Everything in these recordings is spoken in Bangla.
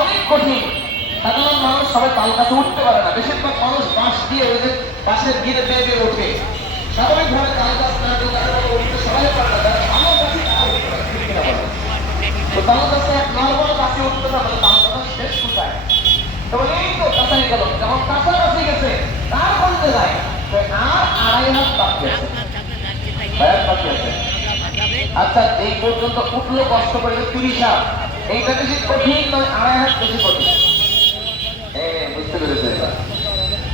অনেক কঠিন। সাধারণ মানুষ সবাই তাল গাছে উঠতে পারে না, বেশিরভাগ মানুষ বাঁশ দিয়ে ওই যে গাছের গিরে বেয়ে বেয়ে ওঠে। স্বাভাবিকভাবে তাল গাছ না উঠতে সবাই পারে না, যারা ভালো গাছে তারা উঠতে পারে, ঠিক কিনা বলেন? তো তাল গাছে এক নর্মাল গাছে উঠতে পারে, তাল গাছ শেষ কোথায়? তখন এই তো কাছাই গেল, যখন কাছাকাছি গেছে তার বলতে যায় আর 2.5 হাত বাকি আছে, বাকি আছে। আচ্ছা, এই পর্যন্ত উঠলো কষ্ট করে 30 হাত, এইটা বেশি কঠিন নয় 2.5 হাত বেশি কঠিন? বুঝতে পেরেছে এবার?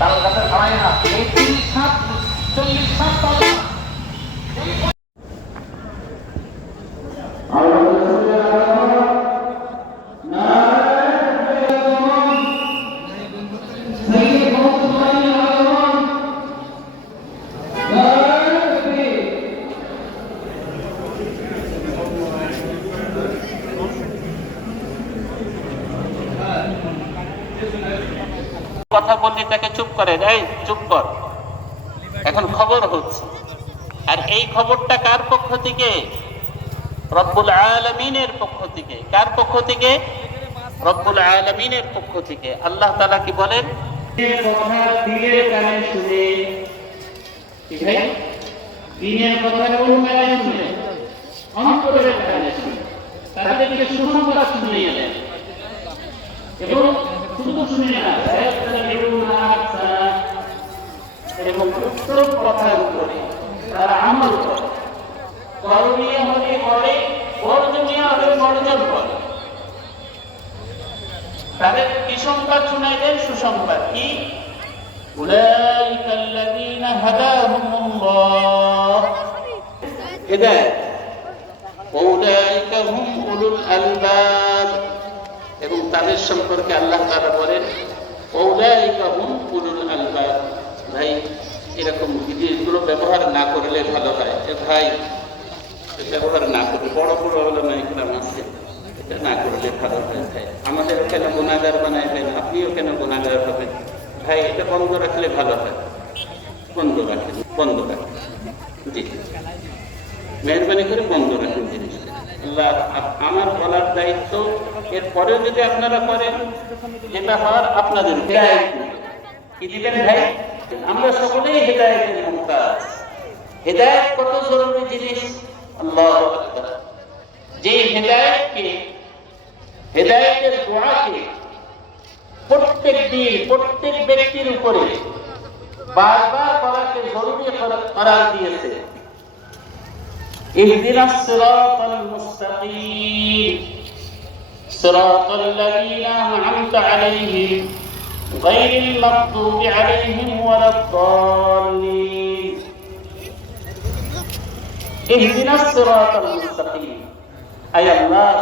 তাল গাছের 2.5 হাত, এই 30 হাত 40 হাত তাল গাছ। কথা বললি তাকে চুপ করে, এই চুপ কর, এখন খবর হচ্ছে। আর এই খবরটা কার পক্ষ থেকে? রব্বুল আলামিনের পক্ষ থেকে। কার পক্ষ থেকে? রব্বুল আলামিনের পক্ষ থেকে। আল্লাহ তাআলা কি বলেন? কথা দিলের কানে শুনে, ঠিক আছে, দিনের কথা কোন কানে শুনে? অন্তরের কানে শুনে। তাদেরকে সুসংবাদ শুনিয়ে দেন এবং শুধু শুনে না, এবং উত্তম কথার উপরে তারা আমল করে, করণীয় হলে করে, বর্জনীয় হলে বর্জন করে। তাদের কি সংবাদ শোনাই দেন? সুসংবাদ। কি? উলাইকা আল্লাযীনা হাদাহুমুল্লাহ, হিদায়াত, উলাইকা হুম উলুল আলবাব। এবং তাদের সম্পর্কে আল্লাহ তাআলা বলেন উলাইকা হুম উলুল আলবাব। ভাই, এরকম জিনিসগুলো ব্যবহার না করলে ভালো হয়। ভাই, ব্যবহার না করলে, বড় বড় ওলামা ইকরাম আছে, এটা না করলে ভালো হয়। ভাই, আমাদের কেন গুনাহগার বানায় দেন? আপনিও কেন গুনাহগার হবেন? ভাই, এটা বন্ধ রাখলে ভালো হয়। বন্ধ রাখেন, বন্ধ রাখেন। জি, মেহরবানি করে বন্ধ রাখেন জিনিসটা। আল্লাহ, আমার বলার দায়িত্ব, এরপরেও যদি আপনারা করেন, যেটা হওয়ার আপনাদের দায়িত্ব। কি দিবেন ভাই? আমরা সকলেই হেদায়েতের মুহতাজ। হেদায়েত কত জরুরি জিনিস! আল্লাহু আকবার। যে হেদায়েতকে, হেদায়েতের দোয়াকে প্রত্যেক দিন প্রত্যেক ব্যক্তির উপরে বারবার করাকে জরুরি করার দিয়েছে। ইহদিনাস সিরাতাল মুস্তাকিম সিরাতাল লাযীনা আন'আমতা আলাইহিম গায়রিল মাগদুবি আলাইহিম ওয়ালাদ-দাল্লিন। ইহদিনাস সিরাতাল মুস্তাকিম, আয় আল্লাহ,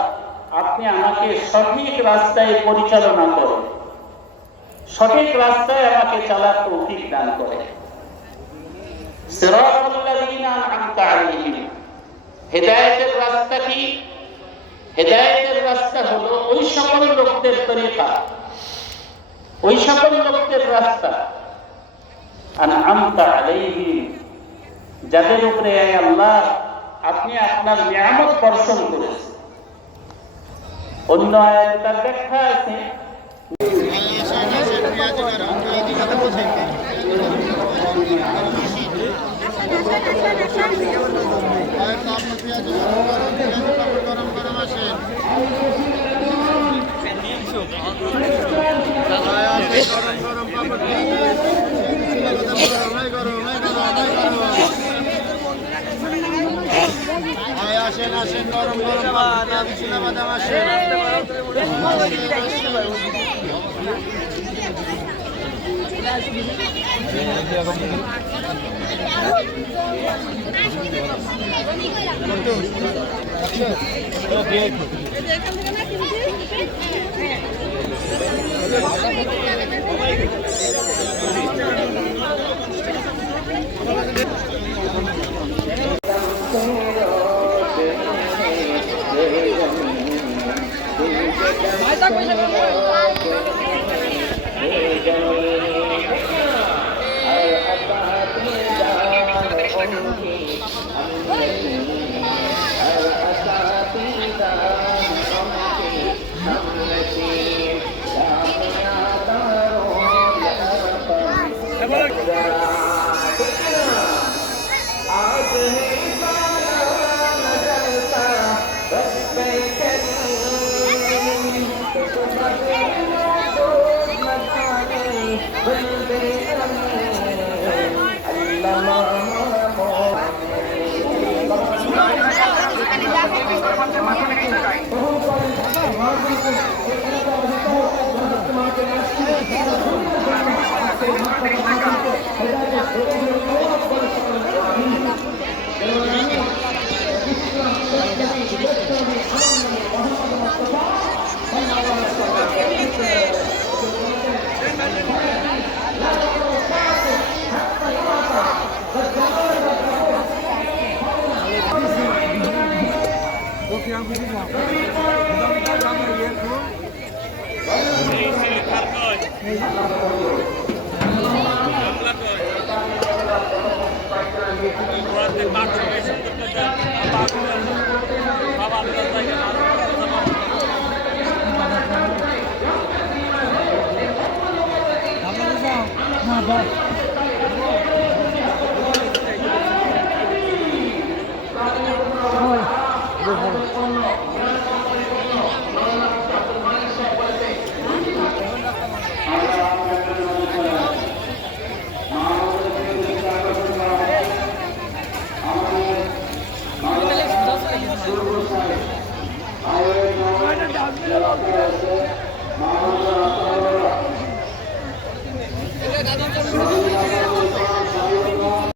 আপনি আমাকে সঠিক রাস্তায় পরিচালনা করেন, সঠিক রাস্তায় আমাকে চলার তৌফিক দান করেন। সিরাতাল লাযীনা আন'আমতা আলাইহিম, হেদায়েতের রাস্তা কি? হেদায়েতের রাস্তা হলো ওই সকল লোকদের তরিকা, ওই সকল লোকদের রাস্তা আন'আমতা আলাইহিম, যাদের উপরে আল্লাহ আপনি আপনার নিয়ামত বর্ষণ করেছেন। অন্য আয়াতে তার ব্যাখ্যা আছে, আসেন আসেন, গরম গরম বাদাম আসেন। Maaf,